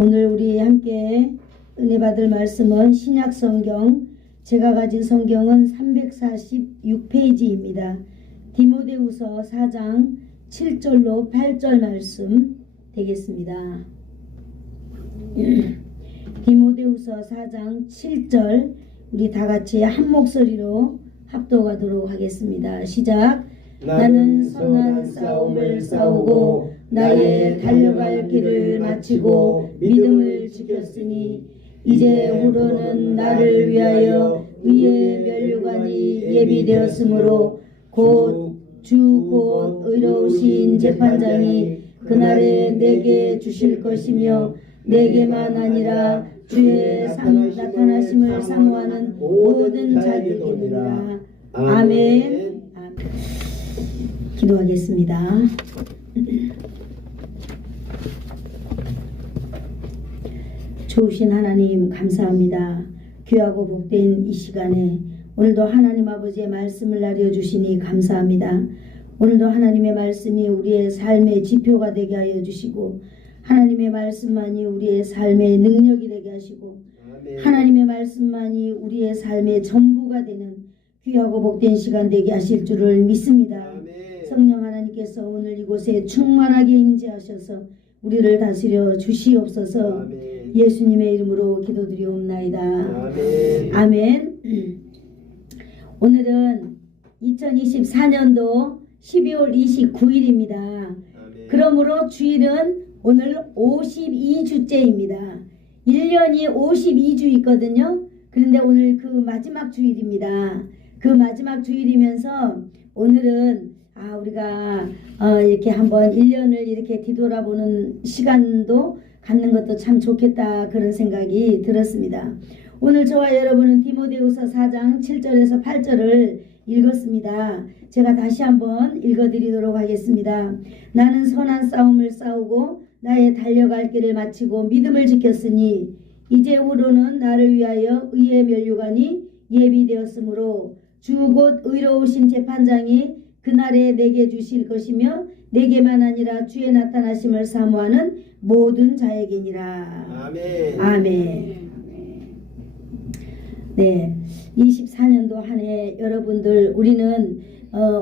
오늘 우리 함께 은혜 받을 말씀은 신약성경, 제가 가진 성경은 346페이지입니다. 디모데후서 4장 7절로 8절 말씀 되겠습니다. 디모데후서 4장 7절 우리 다같이 한 목소리로 합독하도록 하겠습니다. 시작. 나는 선한 싸움을 싸우고 나의 달려갈 길을 마치고 믿음을 지켰으니 이제후로는 나를 위하여 의의 면류관이 예비되었으므로 곧 의로우신 재판장이 그날에 내게 주실 것이며 내게만 아니라 주의 나타나심을 사모하는 모든 자들이니라. 아멘. 기도하겠습니다. 좋으신 하나님 감사합니다. 귀하고 복된 이 시간에 오늘도 하나님 아버지의 말씀을 알려주시니 감사합니다. 오늘도 하나님의 말씀이 우리의 삶의 지표가 되게 하여 주시고 하나님의 말씀만이 우리의 삶의 능력이 되게 하시고 아멘. 하나님의 말씀만이 우리의 삶의 전부가 되는 귀하고 복된 시간 되게 하실 줄을 믿습니다. 아멘. 성령 하나님께서 오늘 이곳에 충만하게 임재하셔서 우리를 다스려 주시옵소서. 아멘. 예수님의 이름으로 기도드리옵나이다. 아멘. 아멘. 오늘은 2024년도 12월 29일입니다. 아멘. 그러므로 주일은 오늘 52주째입니다. 1년이 52주 있거든요. 그런데 오늘 그 마지막 주일입니다. 그 마지막 주일이면서 오늘은 우리가 이렇게 한번 1년을 이렇게 뒤돌아보는 시간도 갖는 것도 참 좋겠다 그런 생각이 들었습니다. 오늘 저와 여러분은 디모데후서 4장 7절에서 8절을 읽었습니다. 제가 다시 한번 읽어드리도록 하겠습니다. 나는 선한 싸움을 싸우고 나의 달려갈 길을 마치고 믿음을 지켰으니 이제후로는 나를 위하여 의의 면류관이 예비되었으므로 주 곧 의로우신 재판장이 그날에 내게 주실 것이며 내게만 아니라 주의 나타나심을 사모하는 모든 자에게니라. 아멘. 아멘. 네, 24년도 한 해 여러분들 우리는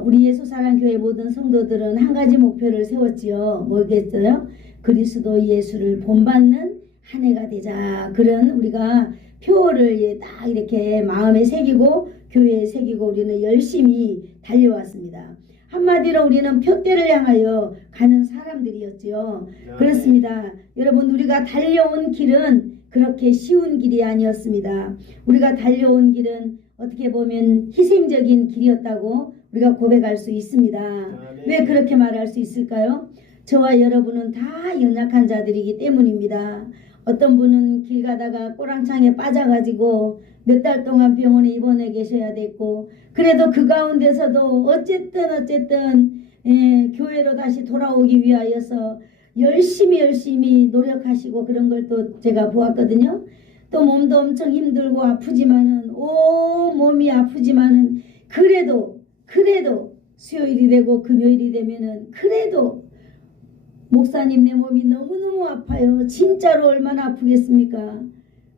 우리 예수사랑교회 모든 성도들은 한 가지 목표를 세웠지요. 뭐겠어요? 그리스도 예수를 본받는 한 해가 되자. 그런 우리가 표를 딱 이렇게 마음에 새기고 교회에 새기고 우리는 열심히 달려왔습니다. 한마디로 우리는 표대를 향하여 가는 사람들이었지요. 그렇습니다. 여러분 우리가 달려온 길은 그렇게 쉬운 길이 아니었습니다. 우리가 달려온 길은 어떻게 보면 희생적인 길이었다고 우리가 고백할 수 있습니다. 아멘. 왜 그렇게 말할 수 있을까요? 저와 여러분은 다 연약한 자들이기 때문입니다. 어떤 분은 길 가다가 꼬랑창에 빠져가지고 몇 달 동안 병원에 입원해 계셔야 됐고 그래도 그 가운데서도 어쨌든 교회로 다시 돌아오기 위하여서 열심히 노력하시고 그런 걸 또 제가 보았거든요. 또 몸도 엄청 힘들고 아프지만은 몸이 아프지만은 그래도 수요일이 되고 금요일이 되면은 그래도 목사님 내 몸이 너무너무 아파요. 진짜로 얼마나 아프겠습니까?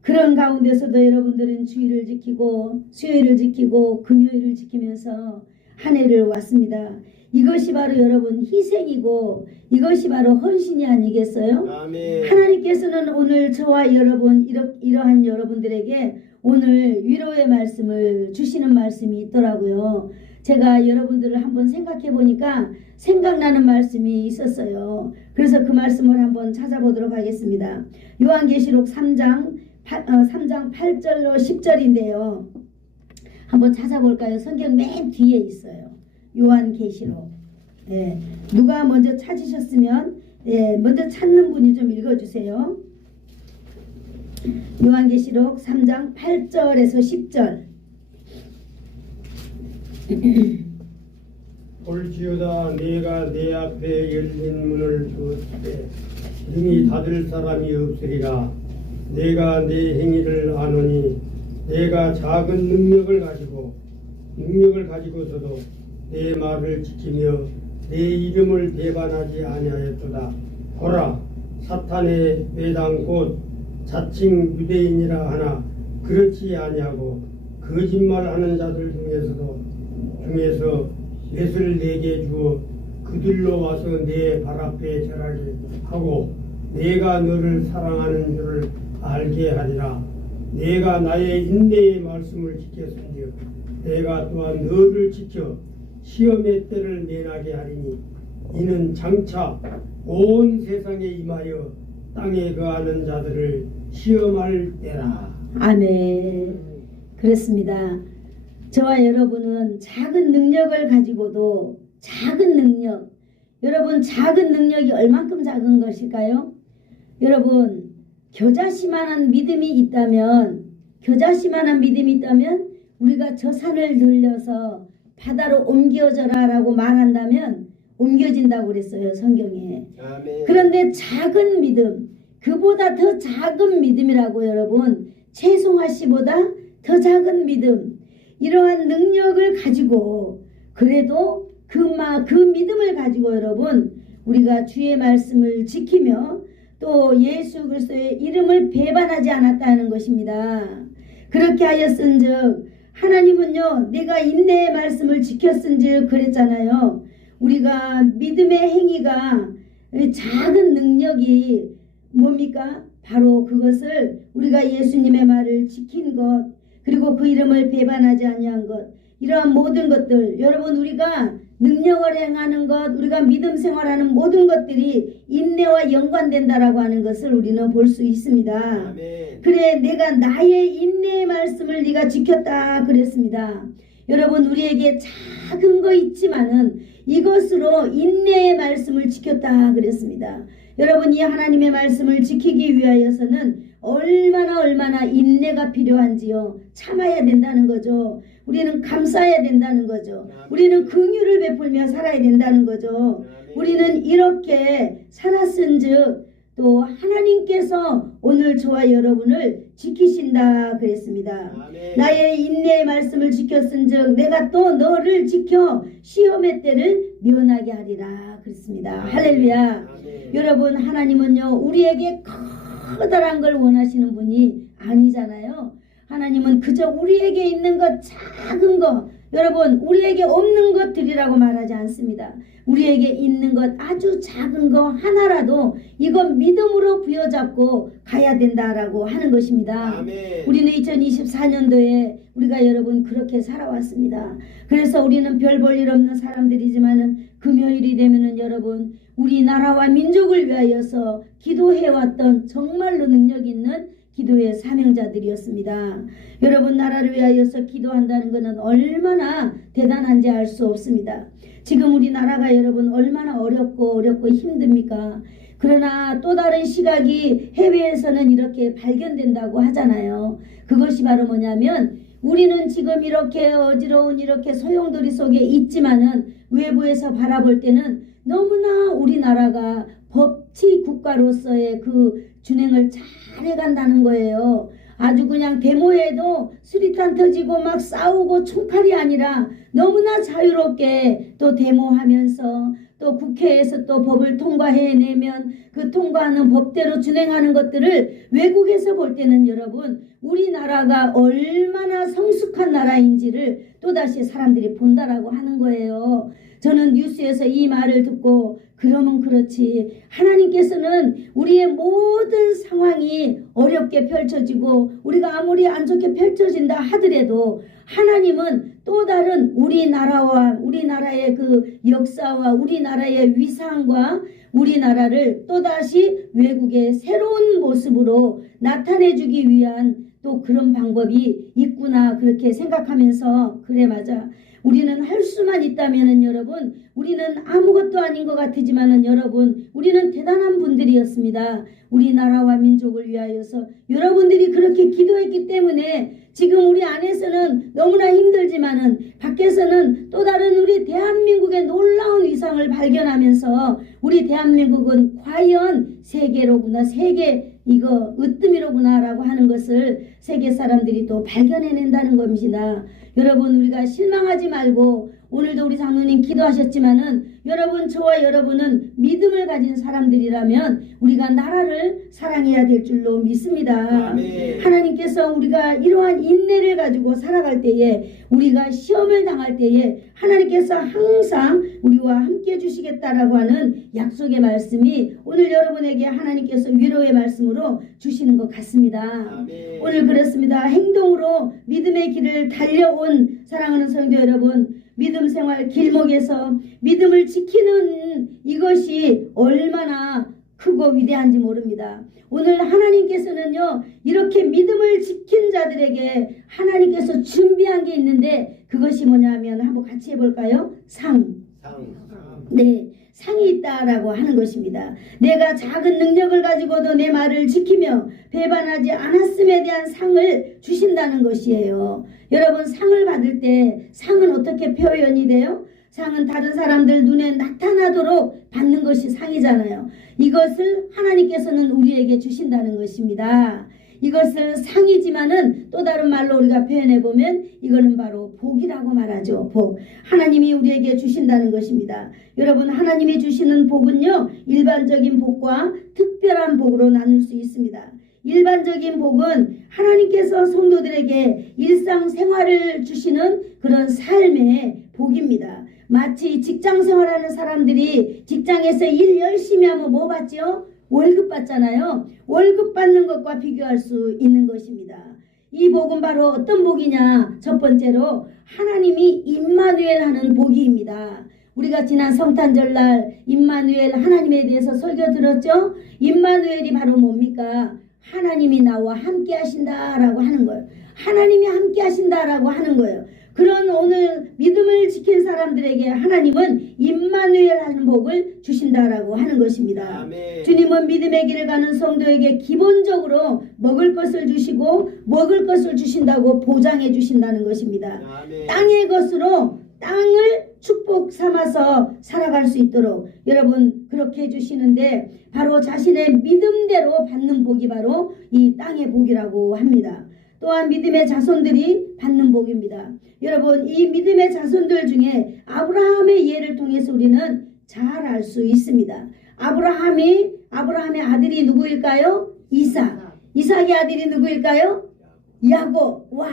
그런 가운데서도 여러분들은 주일을 지키고 수요일을 지키고 금요일을 지키면서 한 해를 왔습니다. 이것이 바로 여러분 희생이고 이것이 바로 헌신이 아니겠어요? 아멘. 하나님께서는 오늘 저와 여러분 이러한 여러분들에게 오늘 위로의 말씀을 주시는 말씀이 있더라고요. 제가 여러분들을 한번 생각해 보니까 생각나는 말씀이 있었어요. 그래서 그 말씀을 한번 찾아보도록 하겠습니다. 요한계시록 3장 8절로 10절인데요. 한번 찾아볼까요? 성경 맨 뒤에 있어요. 요한계시록. 네. 누가 먼저 찾으셨으면 먼저 찾는 분이 좀 읽어주세요. 요한계시록 3장 8절에서 10절. 볼지어다 내가 내 앞에 열린 문을 두었으되 능히 닫을 사람이 없으리라. 내가 내 행위를 아노니 내가 작은 능력을 가지고서도 내 말을 지키며 내 이름을 배반하지 아니하였도다. 보라, 사탄의 배당 곧 자칭 유대인이라 하나 그렇지 아니하고 거짓말하는 자들 중에서 넷을 내게 주어 그들로 와서 내 발 앞에 절하게 하고 내가 너를 사랑하는 줄을 알게 하리라. 내가 나의 인내의 말씀을 지켰은즉 내가 또한 너를 지켜 시험의 때를 면하게 하리니 이는 장차 온 세상에 임하여 땅에 거하는 자들을 시험할 때라. 아멘. 그렇습니다. 저와 여러분은 작은 능력을 가지고도 작은 능력, 여러분 작은 능력이 얼만큼 작은 것일까요? 여러분 겨자씨만한 믿음이 있다면 우리가 저 산을 들려서 바다로 옮겨져라 라고 말한다면 옮겨진다고 그랬어요, 성경에. 아멘. 그런데 작은 믿음, 그보다 더 작은 믿음이라고 여러분, 채송아씨보다 더 작은 믿음, 이러한 능력을 가지고 그래도 그 믿음을 가지고 여러분 우리가 주의 말씀을 지키며 또 예수 그리스도의 이름을 배반하지 않았다는 것입니다. 그렇게 하였은즉 하나님은요, 내가 인내의 말씀을 지켰은즉 그랬잖아요. 우리가 믿음의 행위가 작은 능력이 뭡니까? 바로 그것을 우리가 예수님의 말을 지킨 것, 그리고 그 이름을 배반하지 아니한 것, 이러한 모든 것들, 여러분 우리가 능력을 행하는 것, 우리가 믿음 생활하는 모든 것들이 인내와 연관된다라고 하는 것을 우리는 볼 수 있습니다. 아멘. 그래, 내가 나의 인내의 말씀을 네가 지켰다 그랬습니다. 여러분 우리에게 작은 거 있지만은 이것으로 인내의 말씀을 지켰다 그랬습니다. 여러분 이 하나님의 말씀을 지키기 위하여서는 얼마나 인내가 필요한지요. 참아야 된다는 거죠. 우리는 감싸야 된다는 거죠. 우리는 긍휼을 베풀며 살아야 된다는 거죠. 우리는 이렇게 살았은즉 또 하나님께서 오늘 저와 여러분을 지키신다 그랬습니다. 아멘. 나의 인내의 말씀을 지켰은즉 내가 또 너를 지켜 시험의 때를 면하게 하리라 그랬습니다. 할렐루야. 아멘. 여러분 하나님은요 우리에게 커다란 걸 원하시는 분이 아니잖아요. 하나님은 그저 우리에게 있는 것, 작은 것, 여러분 우리에게 없는 것 드리라고 말하지 않습니다. 우리에게 있는 것 아주 작은 거 하나라도 이건 믿음으로 부여잡고 가야 된다라고 하는 것입니다. 아멘. 우리는 2024년도에 우리가 여러분 그렇게 살아왔습니다. 그래서 우리는 별 볼 일 없는 사람들이지만은 금요일이 되면은 여러분 우리나라와 민족을 위하여서 기도해왔던 정말로 능력 있는 기도의 사명자들이었습니다. 여러분 나라를 위하여서 기도한다는 것은 얼마나 대단한지 알 수 없습니다. 지금 우리나라가 여러분 얼마나 어렵고 힘듭니까? 그러나 또 다른 시각이 해외에서는 이렇게 발견된다고 하잖아요. 그것이 바로 뭐냐면 우리는 지금 이렇게 어지러운 이렇게 소용돌이 속에 있지만은 외부에서 바라볼 때는 너무나 우리나라가 법치 국가로서의 그 준행을 잘 해간다는 거예요. 아주 그냥 데모에도 수리탄 터지고 막 싸우고 총칼이 아니라 너무나 자유롭게 또 데모하면서 또 국회에서 또 법을 통과해내면 그 통과하는 법대로 준행하는 것들을 외국에서 볼 때는 여러분 우리나라가 얼마나 성숙한 나라인지를 또다시 사람들이 본다라고 하는 거예요. 저는 뉴스에서 이 말을 듣고 그러면 그렇지 하나님께서는 우리의 모든 상황이 어렵게 펼쳐지고 우리가 아무리 안 좋게 펼쳐진다 하더라도 하나님은 또 다른 우리나라와 우리나라의 그 역사와 우리나라의 위상과 우리나라를 또다시 외국의 새로운 모습으로 나타내주기 위한 또 그런 방법이 있구나 그렇게 생각하면서 그래 맞아 우리는 할 수만 있다면은 여러분 우리는 아무것도 아닌 것 같지만은 여러분 우리는 대단한 분들이었습니다. 우리나라와 민족을 위하여서 여러분들이 그렇게 기도했기 때문에 지금 우리 안에서는 너무나 힘들지만은 밖에서는 또 다른 우리 대한민국의 놀라운 위상을 발견하면서 우리 대한민국은 과연 세계로구나 세계 이거 으뜸이로구나 라고 하는 것을 세계 사람들이 또 발견해낸다는 겁니다. 여러분 우리가 실망하지 말고 오늘도 우리 장로님 기도하셨지만은 여러분, 저와 여러분은 믿음을 가진 사람들이라면 우리가 나라를 사랑해야 될 줄로 믿습니다. 아멘. 하나님께서 우리가 이러한 인내를 가지고 살아갈 때에, 우리가 시험을 당할 때에 하나님께서 항상 우리와 함께 해주시겠다라고 하는 약속의 말씀이 오늘 여러분에게 하나님께서 위로의 말씀으로 주시는 것 같습니다. 아멘. 오늘 그렇습니다. 행동으로 믿음의 길을 달려온 사랑하는 성도 여러분, 믿음 생활 길목에서 믿음을 지키는 이것이 얼마나 크고 위대한지 모릅니다. 오늘 하나님께서는요, 이렇게 믿음을 지킨 자들에게 하나님께서 준비한 게 있는데, 그것이 뭐냐면 한번 같이 해볼까요? 상. 네, 상이 있다라고 하는 것입니다. 내가 작은 능력을 가지고도 내 말을 지키며 배반하지 않았음에 대한 상을 주신다는 것이에요. 여러분, 상을 받을 때 상은 어떻게 표현이 돼요? 상은 다른 사람들 눈에 나타나도록 받는 것이 상이잖아요. 이것을 하나님께서는 우리에게 주신다는 것입니다. 이것을 상이지만은 또 다른 말로 우리가 표현해 보면 이거는 바로 복이라고 말하죠. 복. 하나님이 우리에게 주신다는 것입니다. 여러분, 하나님이 주시는 복은요, 일반적인 복과 특별한 복으로 나눌 수 있습니다. 일반적인 복은 하나님께서 성도들에게 일상생활을 주시는 그런 삶의 복입니다. 마치 직장생활하는 사람들이 직장에서 일 열심히 하면 뭐 받죠? 월급 받잖아요. 월급 받는 것과 비교할 수 있는 것입니다. 이 복은 바로 어떤 복이냐? 첫 번째로 하나님이 임마누엘 하는 복입니다. 우리가 지난 성탄절날 임마누엘 하나님에 대해서 설교 들었죠? 임마누엘이 바로 뭡니까? 하나님이 나와 함께 하신다라고 하는 거예요. 하나님이 함께 하신다라고 하는 거예요. 그런 오늘 믿음을 지킨 사람들에게 하나님은 임마누엘 하는 복을 주신다라고 하는 것입니다. 아멘. 주님은 믿음의 길을 가는 성도에게 기본적으로 먹을 것을 주시고 먹을 것을 주신다고 보장해 주신다는 것입니다. 아멘. 땅의 것으로 땅을 축복 삼아서 살아갈 수 있도록 여러분 그렇게 해주시는데, 바로 자신의 믿음대로 받는 복이 바로 이 땅의 복이라고 합니다. 또한 믿음의 자손들이 받는 복입니다. 여러분, 이 믿음의 자손들 중에 아브라함의 예를 통해서 우리는 잘 알 수 있습니다. 아브라함의 아들이 누구일까요? 이삭의 아들이 누구일까요? 야곱. 와,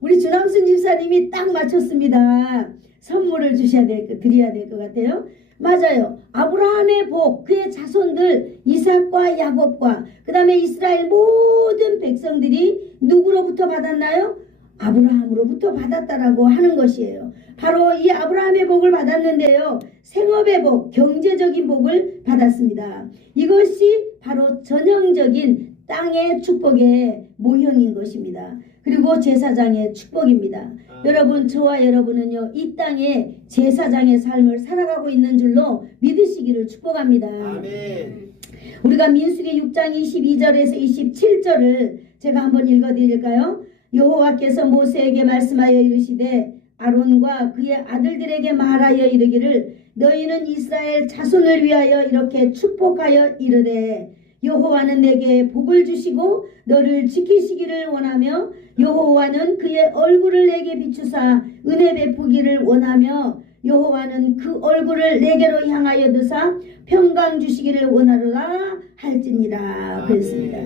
우리 주남순 집사님이 딱 맞췄습니다. 선물을 드려야 될 것 같아요. 맞아요. 아브라함의 복, 그의 자손들 이삭과 야곱과 그 다음에 이스라엘 모든 백성들이 누구로부터 받았나요? 아브라함으로부터 받았다라고 하는 것이에요. 바로 이 아브라함의 복을 받았는데요, 생업의 복, 경제적인 복을 받았습니다. 이것이 바로 전형적인 땅의 축복의 모형인 것입니다. 그리고 제사장의 축복입니다. 여러분, 저와 여러분은요, 이 땅에 제사장의 삶을 살아가고 있는 줄로 믿으시기를 축복합니다. 아멘. 우리가 민수기 6장 22절에서 27절을 제가 한번 읽어드릴까요? 여호와께서 모세에게 말씀하여 이르시되 아론과 그의 아들들에게 말하여 이르기를 너희는 이스라엘 자손을 위하여 이렇게 축복하여 이르되 여호와는 내게 복을 주시고 너를 지키시기를 원하며 여호와는 그의 얼굴을 내게 비추사 은혜 베푸기를 원하며 여호와는 그 얼굴을 내게로 향하여 드사 평강 주시기를 원하노라 할지니라. 그랬습니다.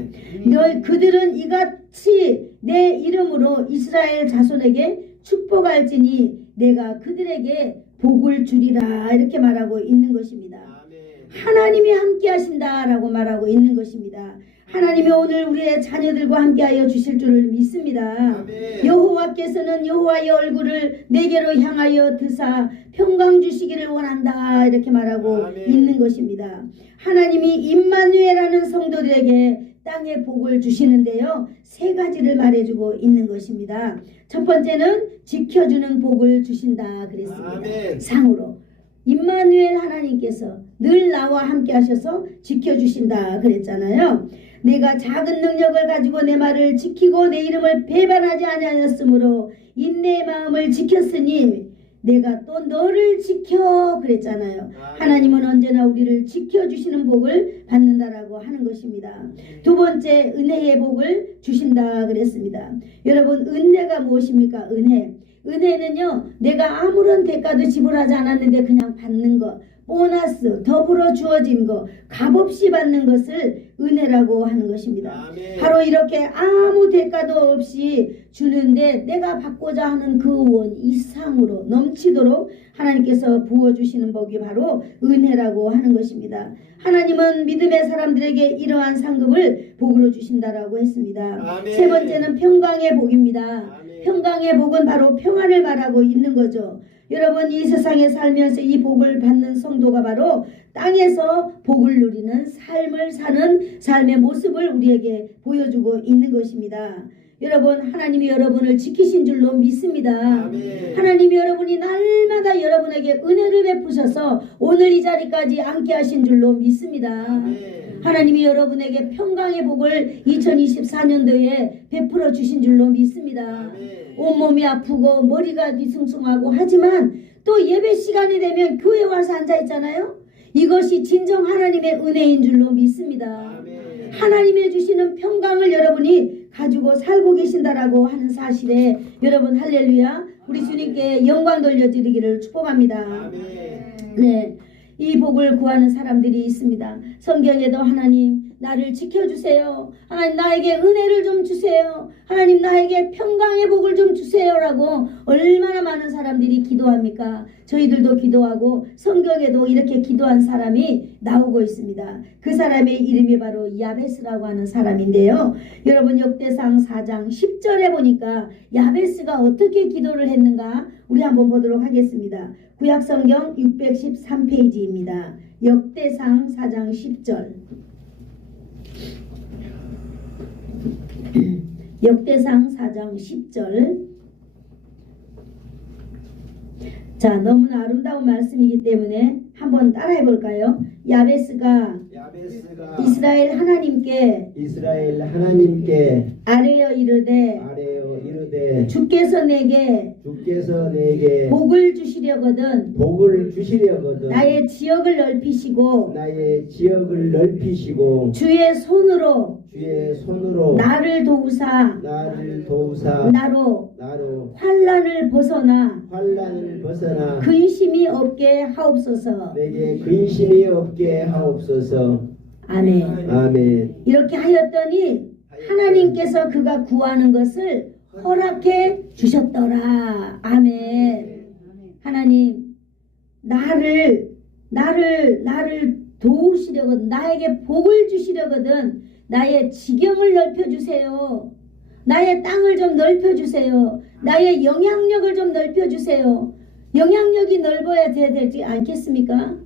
그들은 이같이 내 이름으로 이스라엘 자손에게 축복할지니 내가 그들에게 복을 주리라, 이렇게 말하고 있는 것입니다. 하나님이 함께 하신다라고 말하고 있는 것입니다. 하나님이 오늘 우리의 자녀들과 함께하여 주실 줄을 믿습니다. 아멘. 여호와께서는 여호와의 얼굴을 내게로 향하여 드사 평강 주시기를 원한다, 이렇게 말하고 아멘. 있는 것입니다. 하나님이 임마누엘하는 성도들에게 땅의 복을 주시는데요, 세 가지를 말해주고 있는 것입니다. 첫 번째는 지켜주는 복을 주신다 그랬습니다. 아멘. 상으로 임마누엘 하나님께서 늘 나와 함께 하셔서 지켜주신다 그랬잖아요. 내가 작은 능력을 가지고 내 말을 지키고 내 이름을 배반하지 아니하였으므로 인내의 마음을 지켰으니 내가 또 너를 지켜 그랬잖아요. 하나님은 언제나 우리를 지켜주시는 복을 받는다라고 하는 것입니다. 두 번째, 은혜의 복을 주신다 그랬습니다. 여러분, 은혜가 무엇입니까? 은혜는요, 내가 아무런 대가도 지불하지 않았는데 그냥 받는 것, 보너스, 더불어 주어진 것, 값없이 받는 것을 은혜라고 하는 것입니다. 아멘. 바로 이렇게 아무 대가도 없이 주는데 내가 받고자 하는 그 원 이상으로 넘치도록 하나님께서 부어주시는 복이 바로 은혜라고 하는 것입니다. 하나님은 믿음의 사람들에게 이러한 상급을 복으로 주신다라고 했습니다. 아멘. 세 번째는 평강의 복입니다. 아멘. 평강의 복은 바로 평안을 말하고 있는 거죠. 여러분, 이 세상에 살면서 이 복을 받는 성도가 바로 땅에서 복을 누리는 삶을 사는 삶의 모습을 우리에게 보여주고 있는 것입니다. 여러분, 하나님이 여러분을 지키신 줄로 믿습니다. 아멘. 하나님이 여러분이 날마다 여러분에게 은혜를 베푸셔서 오늘 이 자리까지 앉게 하신 줄로 믿습니다. 아멘. 하나님이 여러분에게 평강의 복을 2024년도에 베풀어 주신 줄로 믿습니다. 아멘. 온몸이 아프고 머리가 뒤숭숭하고 하지만 또 예배 시간이 되면 교회 와서 앉아 있잖아요. 이것이 진정 하나님의 은혜인 줄로 믿습니다. 아멘. 하나님의 주시는 평강을 여러분이 가지고 살고 계신다라고 하는 사실에 여러분 할렐루야, 우리 주님께 영광 돌려드리기를 축복합니다. 아멘. 네, 이 복을 구하는 사람들이 있습니다. 성경에도 하나님 나를 지켜주세요, 하나님 나에게 은혜를 좀 주세요, 하나님 나에게 평강의 복을 좀 주세요라고 얼마나 많은 사람들이 기도합니까? 저희들도 기도하고 성경에도 이렇게 기도한 사람이 나오고 있습니다. 그 사람의 이름이 바로 야베스라고 하는 사람인데요. 여러분, 역대상 4장 10절에 보니까 야베스가 어떻게 기도를 했는가 우리 한번 보도록 하겠습니다. 구약성경 613페이지입니다. 역대상 4장 10절. 역대상 4장 10절. 자, 너무나 아름다운 말씀이기 때문에 한번 따라해 볼까요? 야베스가 이스라엘 하나님께 아뢰어 이르되 주께서 내게 복을 주시려거든 나의 지역을 넓히시고 주의 손으로 나를 도우사 나로 환난을 벗어나 근심이 없게 하옵소서. 내게 근심이 없게 하옵소서. 아멘. 아멘. 이렇게 하였더니 하나님께서 그가 구하는 것을 허락해 주셨더라. 아멘. 하나님, 나를 도우시려거든, 나에게 복을 주시려거든 나의 지경을 넓혀주세요. 나의 땅을 좀 넓혀주세요. 나의 영향력을 좀 넓혀주세요. 영향력이 넓어야 되지 않겠습니까?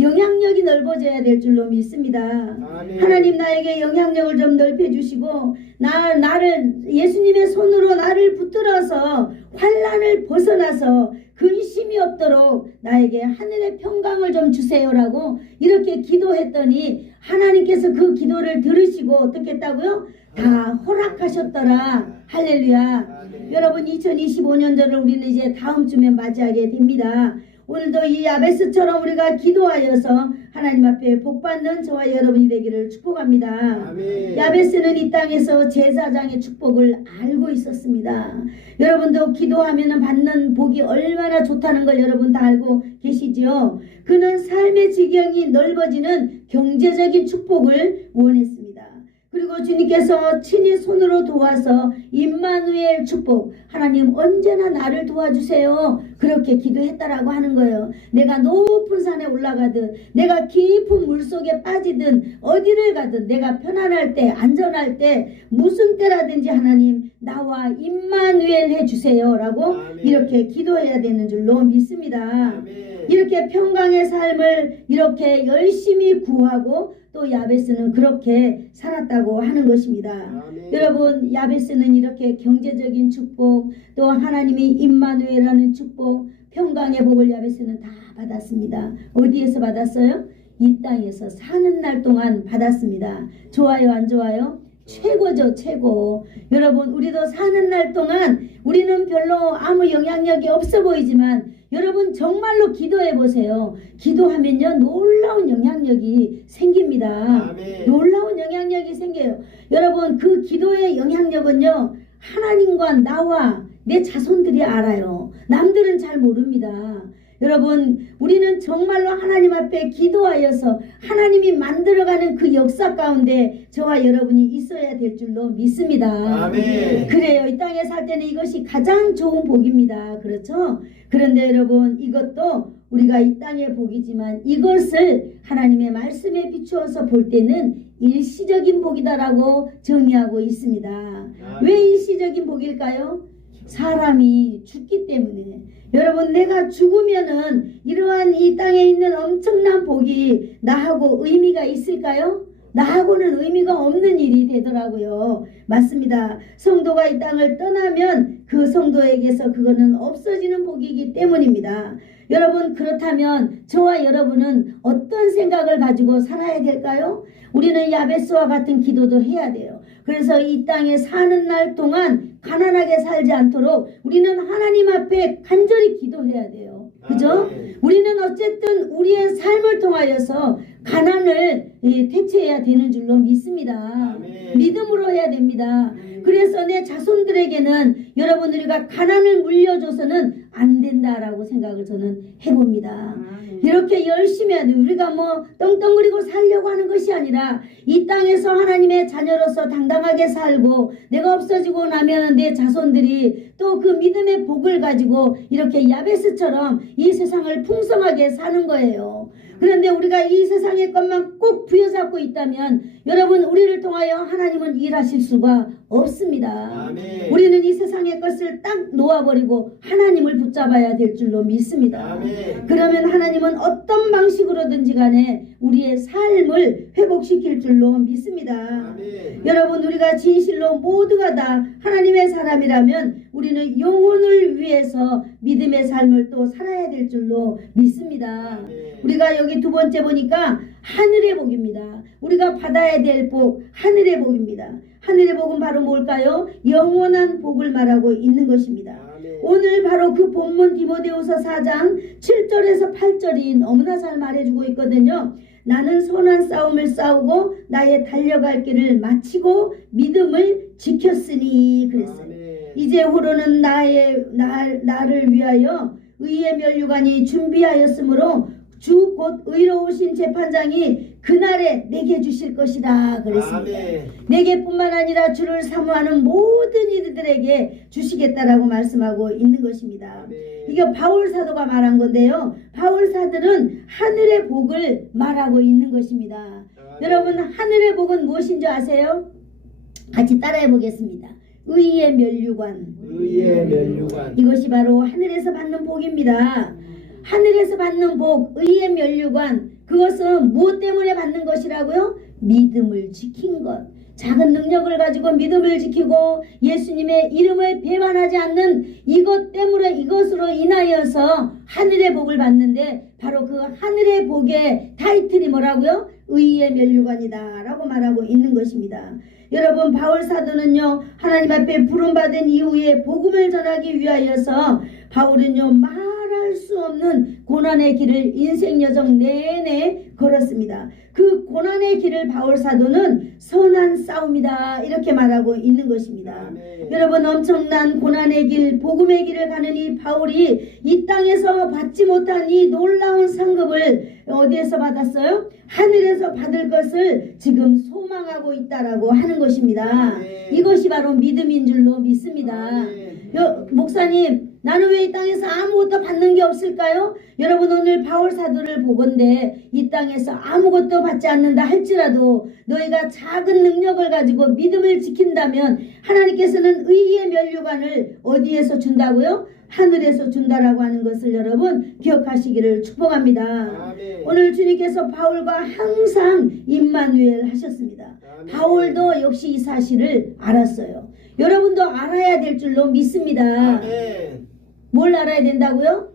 영향력이 넓어져야 될 줄로 믿습니다. 아멘. 하나님 나에게 영향력을 좀 넓혀주시고 나를 예수님의 손으로 나를 붙들어서 환난을 벗어나서 근심이 없도록 나에게 하늘의 평강을 좀 주세요라고 이렇게 기도했더니 하나님께서 그 기도를 들으시고 어떻게 했다고요? 다 허락하셨더라. 할렐루야. 여러분, 2025년도를 우리는 이제 다음 주면 맞이하게 됩니다. 오늘도 이 야베스처럼 우리가 기도하여서 하나님 앞에 복받는 저와 여러분이 되기를 축복합니다. 아멘. 야베스는 이 땅에서 제사장의 축복을 알고 있었습니다. 여러분도 기도하면 받는 복이 얼마나 좋다는 걸 여러분 다 알고 계시죠? 그는 삶의 지경이 넓어지는 경제적인 축복을 원했습니다. 그리고 주님께서 친히 손으로 도와서 임마누엘 축복, 하나님 언제나 나를 도와주세요, 그렇게 기도했다라고 하는 거예요. 내가 높은 산에 올라가든 내가 깊은 물속에 빠지든 어디를 가든 내가 편안할 때 안전할 때 무슨 때라든지 하나님 나와 임마누엘 해주세요 라고 아멘. 이렇게 기도해야 되는 줄로 믿습니다. 아멘. 이렇게 평강의 삶을 이렇게 열심히 구하고 또 야베스는 그렇게 살았다고 하는 것입니다. 아멘. 여러분, 야베스는 이렇게 경제적인 축복, 또 하나님이 임마누엘하는 축복, 평강의 복을 야베스는 다 받았습니다. 어디에서 받았어요? 이 땅에서 사는 날 동안 받았습니다. 좋아요, 안 좋아요? 최고죠, 최고. 여러분, 우리도 사는 날 동안 우리는 별로 아무 영향력이 없어 보이지만 여러분 정말로 기도해 보세요. 기도하면요 놀라운 영향력이 생깁니다. 아멘. 놀라운 영향력이 생겨요. 여러분, 그 기도의 영향력은요 하나님과 나와 내 자손들이 알아요. 남들은 잘 모릅니다. 여러분, 우리는 정말로 하나님 앞에 기도하여서 하나님이 만들어가는 그 역사 가운데 저와 여러분이 있어야 될 줄로 믿습니다. 아멘. 그래요. 이 땅에 살 때는 이것이 가장 좋은 복입니다. 그렇죠? 그런데 여러분, 이것도 우리가 이 땅의 복이지만 이것을 하나님의 말씀에 비추어서 볼 때는 일시적인 복이다라고 정의하고 있습니다. 왜 일시적인 복일까요? 사람이 죽기 때문에. 여러분, 내가 죽으면은 이러한 이 땅에 있는 엄청난 복이 나하고 의미가 있을까요? 나하고는 의미가 없는 일이 되더라고요. 맞습니다. 성도가 이 땅을 떠나면 그 성도에게서 그거는 없어지는 복이기 때문입니다. 여러분, 그렇다면 저와 여러분은 어떤 생각을 가지고 살아야 될까요? 우리는 야베스와 같은 기도도 해야 돼요. 그래서 이 땅에 사는 날 동안 가난하게 살지 않도록 우리는 하나님 앞에 간절히 기도해야 돼요. 그죠? 우리는 어쨌든 우리의 삶을 통하여서 가난을 대체해야 되는 줄로 믿습니다. 믿음으로 해야 됩니다. 그래서 내 자손들에게는 여러분, 우리가 가난을 물려줘서는 안 된다라고 생각을 저는 해봅니다. 이렇게 열심히 해야 돼. 우리가 뭐 떵떵거리고 살려고 하는 것이 아니라 이 땅에서 하나님의 자녀로서 당당하게 살고 내가 없어지고 나면 내 자손들이 또 그 믿음의 복을 가지고 이렇게 야베스처럼 이 세상을 풍성하게 사는 거예요. 그런데 우리가 이 세상의 것만 꼭 부여잡고 있다면 여러분, 우리를 통하여 하나님은 일하실 수가 없습니다. 아멘. 우리는 이 세상의 것을 딱 놓아버리고 하나님을 붙잡아야 될 줄로 믿습니다. 아멘. 그러면 하나님은 어떤 방식으로든지 간에 우리의 삶을 회복시킬 줄로 믿습니다. 아멘. 여러분, 우리가 진실로 모두가 다 하나님의 사람이라면 우리는 영혼을 위해서 믿음의 삶을 또 살아야 될 줄로 믿습니다. 아멘. 우리가 여기 두 번째 보니까 하늘의 복입니다. 우리가 받아야 될 복, 하늘의 복입니다. 하늘의 복은 바로 뭘까요? 영원한 복을 말하고 있는 것입니다. 아멘. 오늘 바로 그 본문 디모데후서 4장 7절에서 8절이 너무나 잘 말해주고 있거든요. 나는 선한 싸움을 싸우고 나의 달려갈 길을 마치고 믿음을 지켰으니 그랬어요. 아멘. 이제후로는 나를 위하여 의의 면류관이 준비하였으므로 주 곧 의로우신 재판장이 그날에 내게 주실 것이다 그랬습니다. 아멘. 내게뿐만 아니라 주를 사모하는 모든 이들에게 주시겠다라고 말씀하고 있는 것입니다. 아멘. 이게 바울 사도가 말한 건데요. 바울 사도는 하늘의 복을 말하고 있는 것입니다. 아멘. 여러분, 하늘의 복은 무엇인 줄 아세요? 같이 따라해 보겠습니다. 의의 면류관. 의의 면류관. 이것이 바로 하늘에서 받는 복입니다. 하늘에서 받는 복, 의의 면류관, 그것은 무엇 때문에 받는 것이라고요? 믿음을 지킨 것. 작은 능력을 가지고 믿음을 지키고 예수님의 이름을 배반하지 않는 이것 때문에, 이것으로 인하여서 하늘의 복을 받는데 바로 그 하늘의 복의 타이틀이 뭐라고요? 의의 면류관이다 라고 말하고 있는 것입니다. 여러분, 바울 사도는요, 하나님 앞에 부름받은 이후에 복음을 전하기 위하여서 바울은요, 말할 수 없는 고난의 길을 인생 여정 내내 걸었습니다. 그 고난의 길을 바울 사도는 선한 싸움이다 이렇게 말하고 있는 것입니다. 아멘. 여러분, 엄청난 고난의 길, 복음의 길을 가는 이 바울이 이 땅에서 받지 못한 이 놀라운 상급을 어디에서 받았어요? 하늘에서 받을 것을 지금 소망하고 있다라고 하는 것입니다. 아멘. 이것이 바로 믿음인 줄로 믿습니다. 아멘. 목사님, 나는 왜 이 땅에서 아무것도 받는 게 없을까요? 여러분, 오늘 바울 사도를 보건대 이 땅에서 아무것도 받지 않는다 할지라도 너희가 작은 능력을 가지고 믿음을 지킨다면 하나님께서는 의의 면류관을 어디에서 준다고요? 하늘에서 준다라고 하는 것을 여러분 기억하시기를 축복합니다. 아멘. 오늘 주님께서 바울과 항상 임마누엘 하셨습니다. 아멘. 바울도 역시 이 사실을 알았어요. 여러분도 알아야 될 줄로 믿습니다. 아멘. 뭘 알아야 된다고요?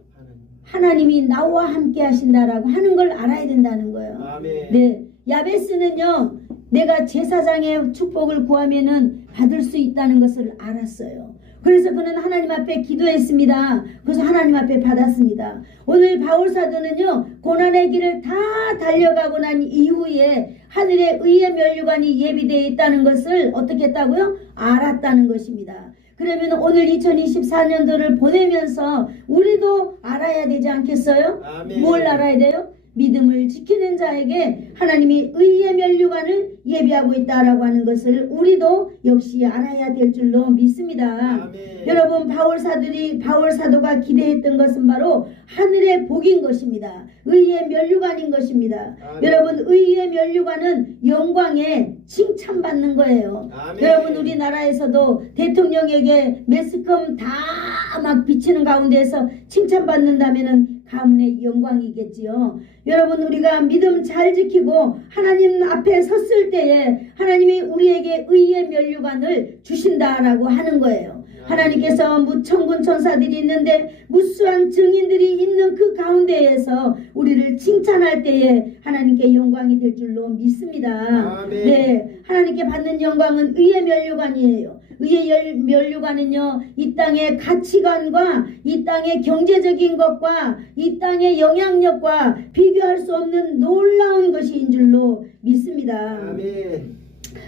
하나님이 나와 함께 하신다라고 하는 걸 알아야 된다는 거예요. 아멘. 네, 야베스는요, 내가 제사장의 축복을 구하면은 받을 수 있다는 것을 알았어요. 그래서 그는 하나님 앞에 기도했습니다. 그래서 하나님 앞에 받았습니다. 오늘 바울 사도는요, 고난의 길을 다 달려가고 난 이후에 하늘의 의의 면류관이 예비되어 있다는 것을 어떻게 했다고요? 알았다는 것입니다. 그러면 오늘 2024년도를 보내면서 우리도 알아야 되지 않겠어요? 아멘. 뭘 알아야 돼요? 믿음을 지키는 자에게 하나님이 의의 면류관을 예비하고 있다라고 하는 것을 우리도 역시 알아야 될 줄로 믿습니다. 아멘. 여러분 바울 사도가 기대했던 것은 바로 하늘의 복인 것입니다. 의의 면류관인 것입니다. 아멘. 여러분 의의 면류관은 영광에 칭찬받는 거예요. 아멘. 여러분 우리나라에서도 대통령에게 매스컴 다 막 비치는 가운데에서 칭찬받는다면은 가문의 영광이겠지요. 여러분 우리가 믿음 잘 지키고 하나님 앞에 섰을 때에 하나님이 우리에게 의의 면류관을 주신다라고 하는 거예요. 하나님께서 무천군 천사들이 있는데 무수한 증인들이 있는 그 가운데에서 우리를 칭찬할 때에 하나님께 영광이 될 줄로 믿습니다. 아멘. 네, 하나님께 받는 영광은 의의 면류관이에요. 의의 면류관은요, 이 땅의 가치관과 이 땅의 경제적인 것과 이 땅의 영향력과 비교할 수 없는 놀라운 것인 줄로 믿습니다. 아멘.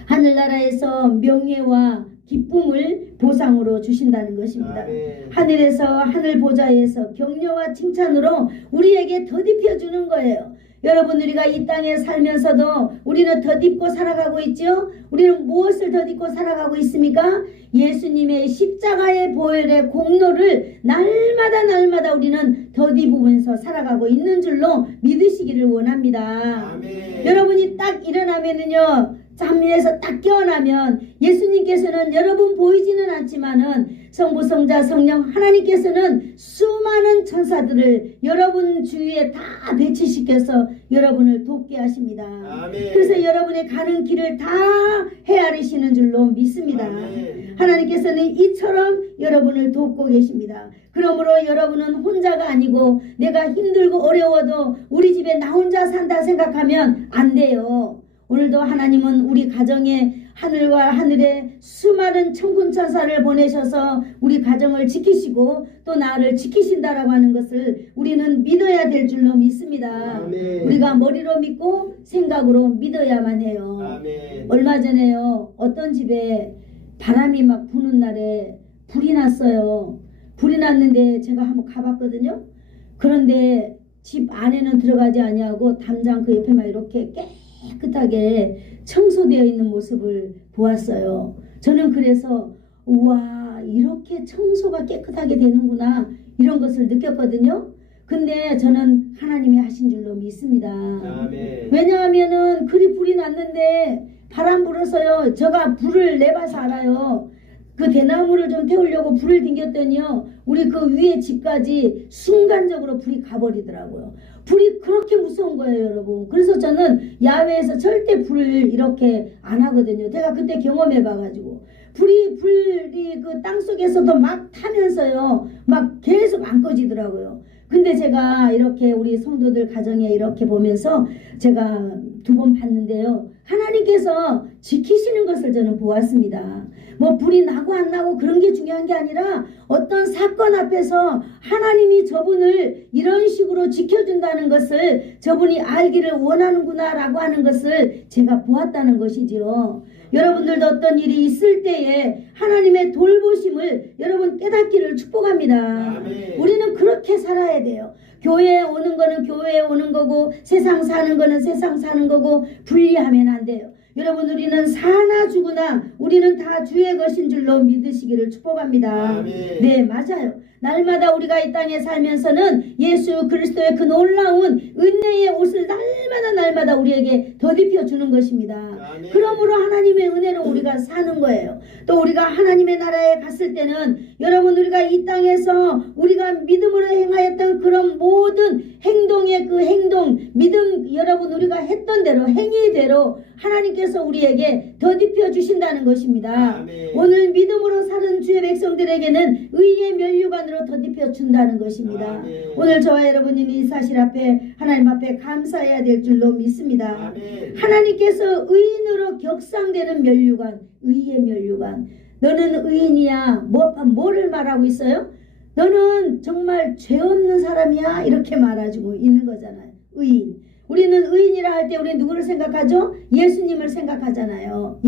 하늘나라에서 명예와 기쁨을 보상으로 주신다는 것입니다. 아멘. 하늘에서 하늘 보좌에서 격려와 칭찬으로 우리에게 덧입혀 주는 거예요. 여러분 우리가 이 땅에 살면서도 우리는 덧입고 살아가고 있죠. 우리는 무엇을 덧입고 살아가고 있습니까? 예수님의 십자가의 보혈의 공로를 날마다 우리는 덧입으면서 살아가고 있는 줄로 믿으시기를 원합니다. 아멘. 여러분이 딱 일어나면은요, 잠에서 딱 깨어나면 예수님께서는 여러분 보이지는 않지만은 성부 성자 성령 하나님께서는 수많은 천사들을 여러분 주위에 다 배치시켜서 여러분을 돕게 하십니다. 아멘. 그래서 여러분의 가는 길을 다 헤아리시는 줄로 믿습니다. 아멘. 하나님께서는 이처럼 여러분을 돕고 계십니다. 그러므로 여러분은 혼자가 아니고 내가 힘들고 어려워도 우리 집에 나 혼자 산다 생각하면 안 돼요. 오늘도 하나님은 우리 가정에 하늘과 하늘에 수많은 천군 천사를 보내셔서 우리 가정을 지키시고 또 나를 지키신다라고 하는 것을 우리는 믿어야 될 줄로 믿습니다. 아멘. 우리가 머리로 믿고 생각으로 믿어야만 해요. 아멘. 얼마 전에요, 어떤 집에 바람이 막 부는 날에 불이 났어요. 불이 났는데 제가 한번 가봤거든요. 그런데 집 안에는 들어가지 아니하고 담장 그 옆에만 이렇게 깨끗하게 청소되어 있는 모습을 보았어요. 저는 그래서 우와, 이렇게 청소가 깨끗하게 되는구나, 이런 것을 느꼈거든요. 근데 저는 하나님이 하신 줄로 믿습니다. 아멘. 왜냐하면은 그리 불이 났는데 바람 불어서요, 제가 불을 내봐서 알아요. 그 대나무를 좀 태우려고 불을 튕겼더니요, 우리 그 위에 집까지 순간적으로 불이 가버리더라고요. 불이 그렇게 무서운 거예요, 여러분. 그래서 저는 야외에서 절대 불을 이렇게 안 하거든요. 제가 그때 경험해 봐가지고 불이 그 땅속에서도 막 타면서요, 막 계속 안 꺼지더라고요. 근데 제가 이렇게 우리 성도들 가정에 이렇게 보면서 제가 2번 봤는데요, 하나님께서 지키시는 것을 저는 보았습니다. 뭐 불이 나고 안 나고 그런 게 중요한 게 아니라 어떤 사건 앞에서 하나님이 저분을 이런 식으로 지켜준다는 것을 저분이 알기를 원하는구나 라고 하는 것을 제가 보았다는 것이지요. 여러분들도 어떤 일이 있을 때에 하나님의 돌보심을 여러분 깨닫기를 축복합니다. 아멘. 우리는 그렇게 살아야 돼요. 교회에 오는 거는 교회에 오는 거고 세상 사는 거는 세상 사는 거고 분리하면 안 돼요. 여러분 우리는 사나 죽으나 우리는 다 주의 것인 줄로 믿으시기를 축복합니다. 아멘. 네, 맞아요. 날마다 우리가 이 땅에 살면서는 예수 그리스도의 그 놀라운 은혜의 옷을 날마다 우리에게 덧입혀 주는 것입니다. 아멘. 그러므로 하나님의 은혜로 우리가 사는 거예요. 또 우리가 하나님의 나라에 갔을 때는 여러분 우리가 이 땅에서 우리가 믿음으로 행하였던 그런 모든 행동의 그 행동, 믿음, 여러분 우리가 했던 대로 행위대로 하나님께서 우리에게 덧입혀 주신다는 것입니다. 아멘. 오늘 믿음으로 사는 주의 백성들에게는 의의 면류관으로 덧입혀 준다는 것입니다. 아멘. 오늘 저와 여러분이 이 사실 앞에 하나님 앞에 감사해야 될 줄로 믿습니다. 아멘. 하나님께서 의인으로 격상되는 면류관, 의의 면류관. 너는 의인이야. 뭐를 말하고 있어요? 너는 정말 죄 없는 사람이야. 이렇게 말해주고 있는 거잖아요. 의인. 우리는 의인이라 할 때 우리 누구를 생각하죠? 예수님을 생각하잖아요.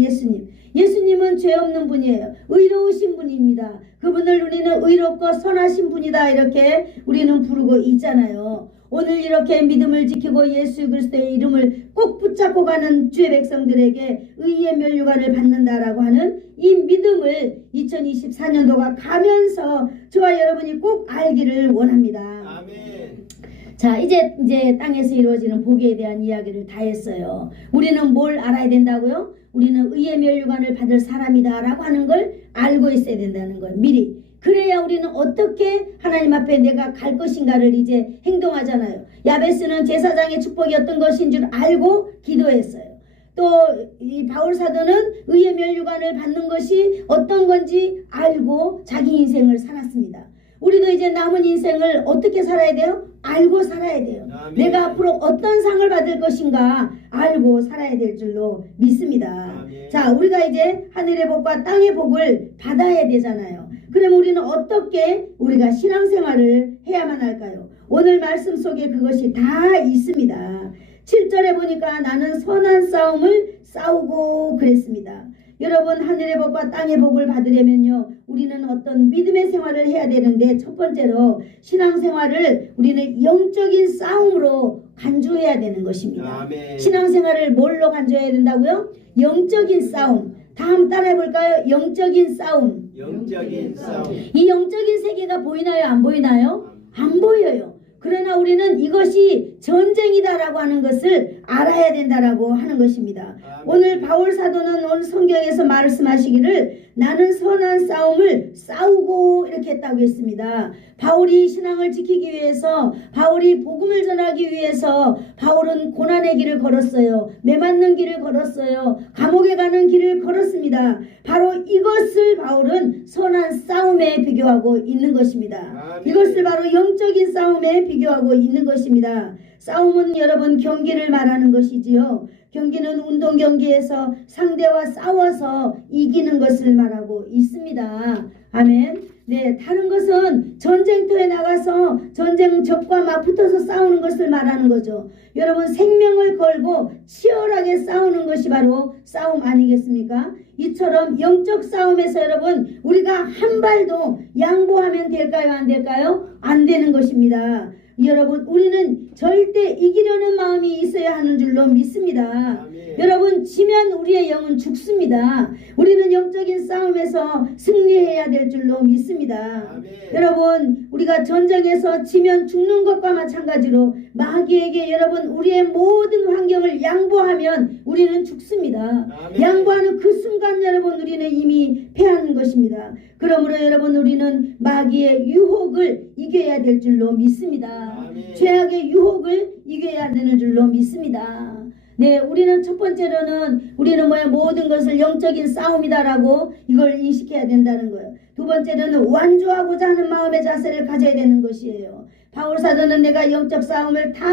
예수님은 죄 없는 분이에요. 의로우신 분입니다. 그분을 우리는 의롭고 선하신 분이다 이렇게 우리는 부르고 있잖아요. 오늘 이렇게 믿음을 지키고 예수 그리스도의 이름을 꼭 붙잡고 가는 주의 백성들에게 의의 면류관을 받는다라고 하는 이 믿음을 2024년도가 가면서 저와 여러분이 꼭 알기를 원합니다. 아멘. 자, 이제 땅에서 이루어지는 복에 대한 이야기를 다 했어요. 우리는 뭘 알아야 된다고요? 우리는 의의 면류관을 받을 사람이다 라고 하는 걸 알고 있어야 된다는 거예요. 미리. 그래야 우리는 어떻게 하나님 앞에 내가 갈 것인가를 이제 행동하잖아요. 야베스는 제사장의 축복이 어떤 것인 줄 알고 기도했어요. 또 이 바울 사도는 의의 면류관을 받는 것이 어떤 건지 알고 자기 인생을 살았습니다. 우리도 이제 남은 인생을 어떻게 살아야 돼요? 알고 살아야 돼요. 아멘. 내가 앞으로 어떤 상을 받을 것인가 알고 살아야 될 줄로 믿습니다. 아멘. 자, 우리가 이제 하늘의 복과 땅의 복을 받아야 되잖아요. 그럼 우리는 어떻게 우리가 신앙생활을 해야만 할까요? 오늘 말씀 속에 그것이 다 있습니다. 7절에 보니까 나는 선한 싸움을 싸우고 그랬습니다. 여러분, 하늘의 복과 땅의 복을 받으려면요, 우리는 어떤 믿음의 생활을 해야 되는데, 첫 번째로 신앙생활을 우리는 영적인 싸움으로 간주해야 되는 것입니다. 아멘. 신앙생활을 뭘로 간주해야 된다고요? 영적인 싸움. 다음 따라해 볼까요? 영적인 싸움. 영적인 싸움. 이 영적인 세계가 보이나요? 안 보이나요? 안 보여요. 그러나 우리는 이것이 전쟁이다라고 하는 것을 알아야 된다라고 하는 것입니다. 오늘 바울 사도는 오늘 성경에서 말씀하시기를 나는 선한 싸움을 싸우고 이렇게 했다고 했습니다. 바울이 신앙을 지키기 위해서, 바울이 복음을 전하기 위해서 바울은 고난의 길을 걸었어요. 매맞는 길을 걸었어요. 감옥에 가는 길을 걸었습니다. 바로 이것을 바울은 선한 싸움에 비교하고 있는 것입니다. 이것을 바로 영적인 싸움에 비교하고 있는 것입니다. 싸움은 여러분 경기를 말하는 것이지요. 경기는 운동 경기에서 상대와 싸워서 이기는 것을 말하고 있습니다. 아멘. 네, 다른 것은 전쟁터에 나가서 전쟁적과 막 붙어서 싸우는 것을 말하는 거죠. 여러분, 생명을 걸고 치열하게 싸우는 것이 바로 싸움 아니겠습니까? 이처럼 영적 싸움에서 여러분, 우리가 한 발도 양보하면 될까요? 안 될까요? 안 되는 것입니다. 여러분, 우리는 절대 이기려는 마음이 있어야 하는 줄로 믿습니다. 아멘. 여러분, 지면 우리의 영은 죽습니다. 우리는 영적인 싸움에서 승리해야 될 줄로 믿습니다. 아멘. 여러분, 우리가 전쟁에서 지면 죽는 것과 마찬가지로 마귀에게 여러분 우리의 모든 환경을 양보하면 우리는 죽습니다. 아멘. 양보하는 그 순간 여러분 우리는 이미 패하는 것입니다. 그러므로 여러분 우리는 마귀의 유혹을 이겨야 될 줄로 믿습니다. 아멘. 죄악의 유혹을 이겨야 되는 줄로 믿습니다. 네, 우리는 첫 번째로는 우리는 모든 것을 영적인 싸움이다라고 이걸 인식해야 된다는 거예요. 두 번째로는 완주하고자 하는 마음의 자세를 가져야 되는 것이에요. 바울 사도는 내가 영적 싸움을 다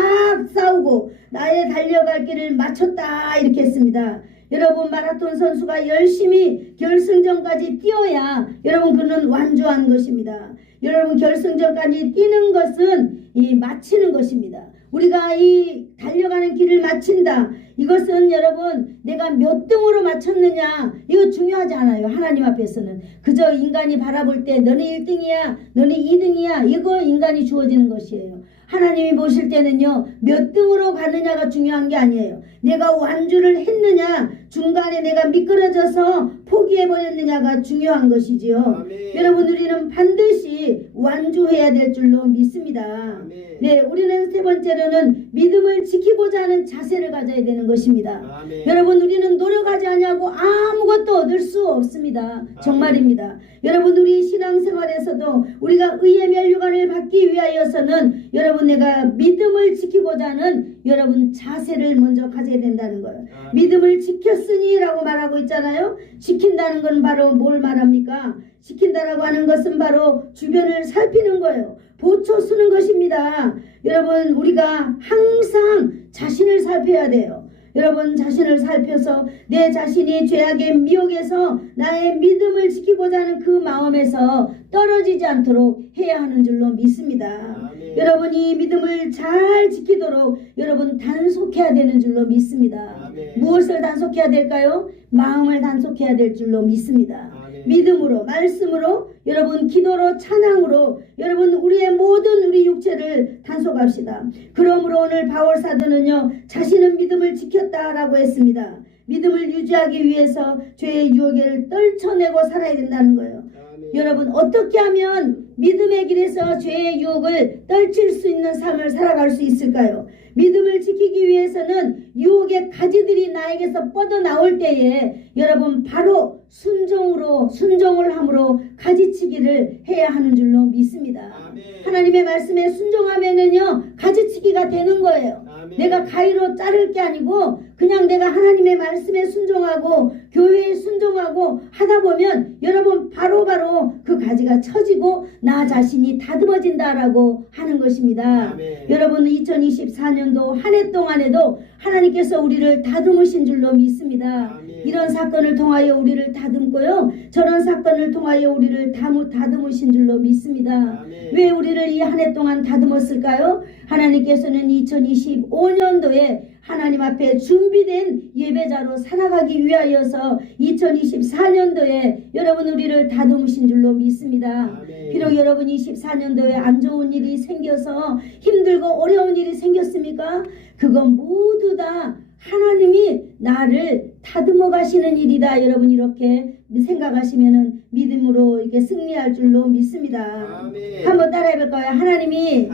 싸우고 나의 달려갈 길을 마쳤다 이렇게 했습니다. 여러분, 마라톤 선수가 열심히 결승전까지 뛰어야 여러분 그는 완주한 것입니다. 여러분, 결승전까지 뛰는 것은 이 마치는 것입니다. 우리가 이 달려가는 길을 마친다. 이것은 여러분 내가 몇 등으로 마쳤느냐 이거 중요하지 않아요. 하나님 앞에서는 그저 인간이 바라볼 때 너는 1등이야 너는 2등이야 이거 인간이 주어지는 것이에요. 하나님이 보실 때는요 몇 등으로 가느냐가 중요한 게 아니에요. 내가 완주를 했느냐 중간에 내가 미끄러져서 포기해버렸느냐가 중요한 것이지요. 아멘. 여러분, 우리는 반드시 완주해야 될 줄로 믿습니다. 아멘. 네, 우리는 세 번째로는 믿음을 지키고자 하는 자세를 가져야 되는 것입니다. 아멘. 여러분, 우리는 노력하지 않냐고 아무것도 얻을 수 없습니다. 정말입니다. 여러분, 우리 신앙생활에서도 우리가 의의 면류관을 받기 위하여서는 여러분 내가 믿음을 지키고자 하는 여러분 자세를 먼저 가져야 된다는 거예요. 믿음을 지켰으니라고 말하고 있잖아요. 지킨다는 건 바로 뭘 말합니까? 지킨다라고 하는 것은 바로 주변을 살피는 거예요. 보초 쓰는 것입니다. 여러분, 우리가 항상 자신을 살펴야 돼요. 여러분 자신을 살펴서 내 자신이 죄악의 미혹에서 나의 믿음을 지키고자 하는 그 마음에서 떨어지지 않도록 해야 하는 줄로 믿습니다. 아멘. 여러분이 믿음을 잘 지키도록 여러분 단속해야 되는 줄로 믿습니다. 아멘. 무엇을 단속해야 될까요? 마음을 단속해야 될 줄로 믿습니다. 아멘. 믿음으로, 말씀으로, 여러분 기도로, 찬양으로 여러분 우리의 모든 우리 육체를 단속합시다. 그러므로 오늘 바울 사도는요, 자신은 믿음을 지켰다라고 했습니다. 믿음을 유지하기 위해서 죄의 유혹을 떨쳐내고 살아야 된다는 거예요. 아멘. 여러분 어떻게 하면 믿음의 길에서 죄의 유혹을 떨칠 수 있는 삶을 살아갈 수 있을까요? 믿음을 지키기 위해서는 유혹의 가지들이 나에게서 뻗어나올 때에 여러분 바로 순종을 함으로 가지치기를 해야 하는 줄로 믿습니다. 아멘. 하나님의 말씀에 순종하면은요 가지치기가 되는 거예요. 아멘. 내가 가위로 자를 게 아니고 그냥 내가 하나님의 말씀에 순종하고 교회에 순종하고 하다 보면 여러분 바로바로 그 가지가 처지고 나 자신이 다듬어진다라고 하는 것입니다. 아멘. 여러분 2024년도 한 해 동안에도 하나님께서 우리를 다듬으신 줄로 믿습니다. 아멘. 이런 사건을 통하여 우리를 다듬고요, 저런 사건을 통하여 우리를 다듬으신 줄로 믿습니다. 아멘. 왜 우리를 이 한 해 동안 다듬었을까요? 하나님께서는 2025년도에 하나님 앞에 준비된 예배자로 살아가기 위하여서 2024년도에 여러분 우리를 다듬으신 줄로 믿습니다. 아멘. 비록 여러분 24년도에 안 좋은 일이 생겨서 힘들고 어려운 일이 생겼습니까? 그건 모두 다 하나님이 나를 다듬어 가시는 일이다. 여러분 이렇게 생각하시면은 믿음으로 이렇게 승리할 줄로 믿습니다. 아멘. 한번 따라해 볼까요? 하나님이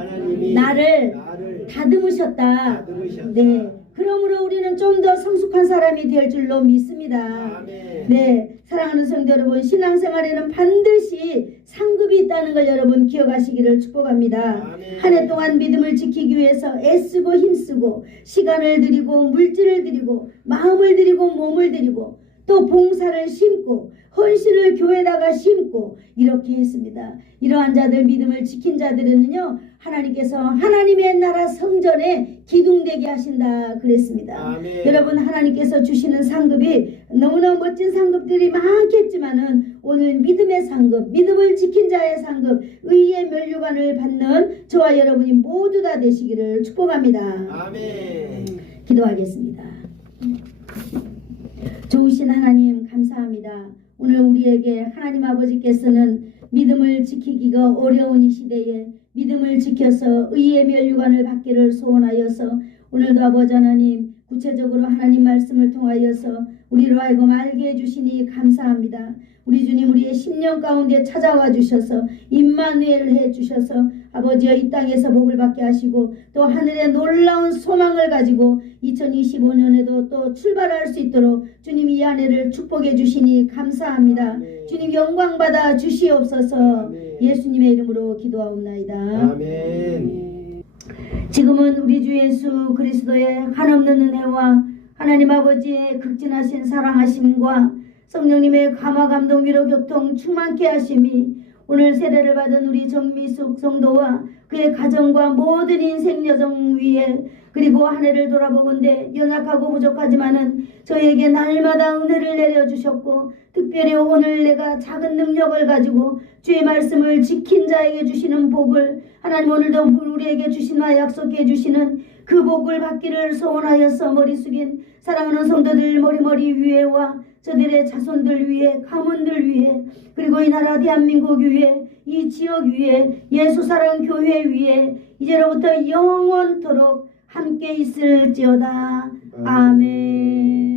나를 다듬으셨다. 다듬으셨다. 네. 그러므로 우리는 좀 더 성숙한 사람이 될 줄로 믿습니다. 아멘. 네. 사랑하는 성도 여러분, 신앙생활에는 반드시 상급이 있다는 걸 여러분 기억하시기를 축복합니다. 아멘. 한 해 동안 믿음을 지키기 위해서 애쓰고 힘쓰고 시간을 들이고 물질을 들이고 마음을 들이고 몸을 들이고 또 봉사를 심고 헌신을 교회에다가 심고 이렇게 했습니다. 이러한 자들, 믿음을 지킨 자들은요, 하나님께서 하나님의 나라 성전에 기둥되게 하신다 그랬습니다. 아멘. 여러분 하나님께서 주시는 상급이 너무나 멋진 상급들이 많겠지만은 오늘 믿음의 상급, 믿음을 지킨 자의 상급, 의의 면류관을 받는 저와 여러분이 모두 다 되시기를 축복합니다. 아멘. 기도하겠습니다. 좋으신 하나님 감사합니다. 오늘 우리에게 하나님 아버지께서는 믿음을 지키기가 어려운 이 시대에 믿음을 지켜서 의의 면류관을 받기를 소원하여서 오늘도 아버지 하나님 구체적으로 하나님 말씀을 통하여서 우리로 하여금 알게 해주시니 감사합니다. 우리 주님 우리의 심령 가운데 찾아와 주셔서 임마누엘 해주셔서 아버지여 이 땅에서 복을 받게 하시고 또 하늘의 놀라운 소망을 가지고 2025년에도 또 출발할 수 있도록 주님 이 한 해를 축복해 주시니 감사합니다. 아멘. 주님 영광 받아 주시옵소서. 아멘. 예수님의 이름으로 기도하옵나이다. 아멘. 지금은 우리 주 예수 그리스도의 한없는 은혜와 하나님 아버지의 극진하신 사랑하심과 성령님의 감화 감동 위로 교통 충만케 하심이 오늘 세례를 받은 우리 정미숙 성도와 그의 가정과 모든 인생 여정 위에 그리고 한 해를 돌아보건대 연약하고 부족하지만은 저에게 날마다 은혜를 내려주셨고 특별히 오늘 내가 작은 능력을 가지고 주의 말씀을 지킨 자에게 주시는 복을 하나님 오늘도 우리에게 주시나 약속해 주시는 그 복을 받기를 소원하여서 머리 숙인 사랑하는 성도들 머리 위에와 저들의 자손들 위에 가문들 위에 그리고 이 나라 대한민국 위에 이 지역 위에 예수사랑 교회 위에 이제로부터 영원토록 함께 있을지어다. 아멘.